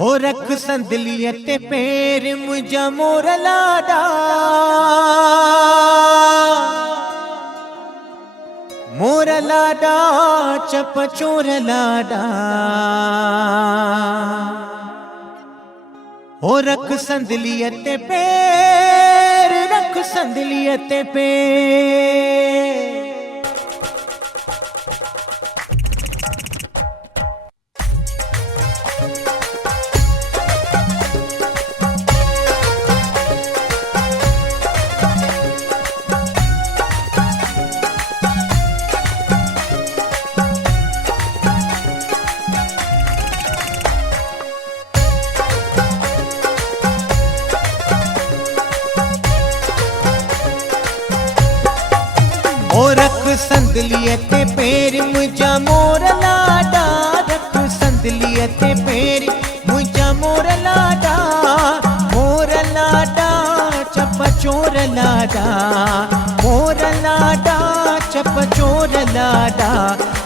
हो रख संदलियत पैर मुझा मोर लाडा, मोर लाडा चप चोर लाडा। हो रख संदलियत पैर, रख संदलियत पैर। ओ रख संदलियत पैर मुझा मोर लाडा, रख संदलियत पैर मुझा मोर लाडा। मोर लाडा चप चोर लाडा, मोर लाडा चप चोर लाडा।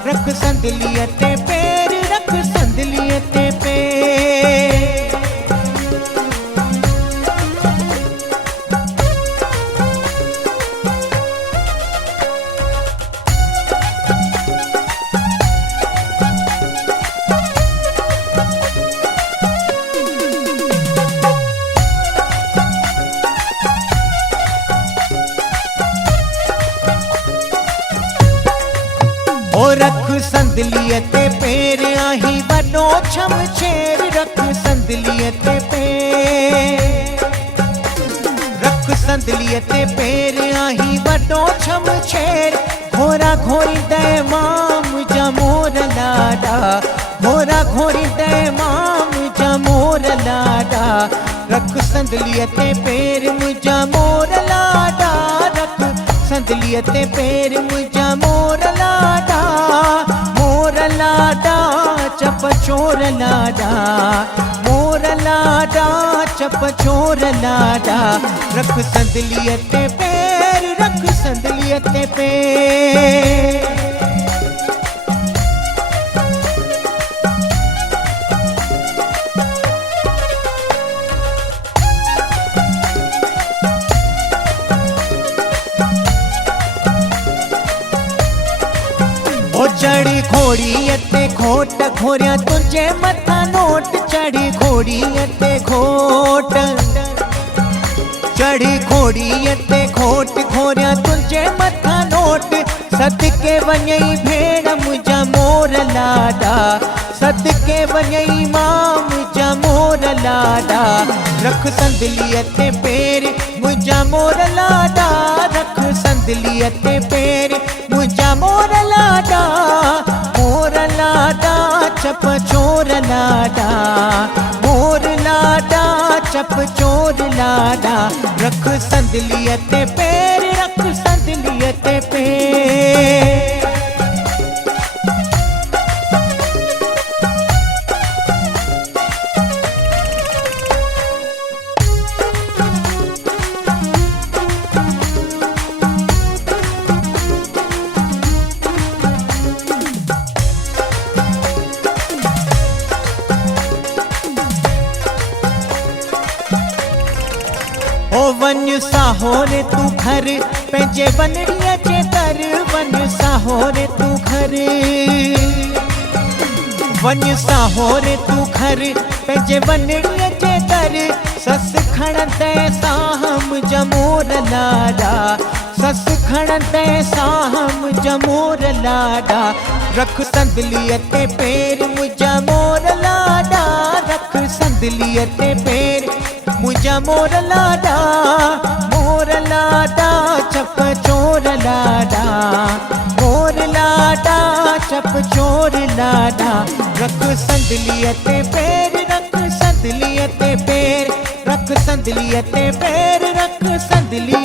रख संदलियत पैर, रख संदलियत पैर। ओ रख संदलियत पैर आही वडो छम छेर। रख संदलियत पैर, रख संदलियत पैर आही वडो छम छेर। घोरा घोरी दे माम जा मोर लाडा, घोरा घोरी दे माम जा मोर लाडा। रख संदलियत पैर मुझा मोर लाडा, रख संदलियत पैर मुझा मोर लाडा। मोर लाडा चप चोर लाडा, मोर लाडा चप चोर लाडा। रख संदलियत पैर, रख संदलियत पैर। चढ़ी घोड़ी अते खोट घोरिया तुझे मथा नोट। चढ़ी घोड़ी अते खोट, चढ़ी घोड़ी अते खोट घोरिया तुझे मथा नोट। सदके वञई भेड़ मुझा मोर लाडा, सदके वञई मां मुझा मोर लाडा। रख संदलियत पैर मुझा मोर लाडा, रख संदलियत पैर मुझा मोर लाडा। मोर लाडा चप चोर लाडा, मोर लाडा चप चोर लाडा। रख संदलियत पैर, रख संदलियत पैर। ओ वन साहोरे तू घर पंहिंजे वनड़ीअ जे दर। वन साहोरे तू घर, वन साहोरे तू घर पंहिंजे वनड़ीअ जे दर। सस खणंदे साहम जा मोर लाडा, सस खणंदे साहम जा मोर लाडा। रख संदलियत पैर मुझा मोर लाडा, रख संदलियत पैर मुझा मोर लाडा। मोर लाडा चप चोर लाडा, मोर लाडा चप चोर लाडा। रख संदलियत पैर, रख संदलियत पैर, रख संदलियत पैर, रख संदलियत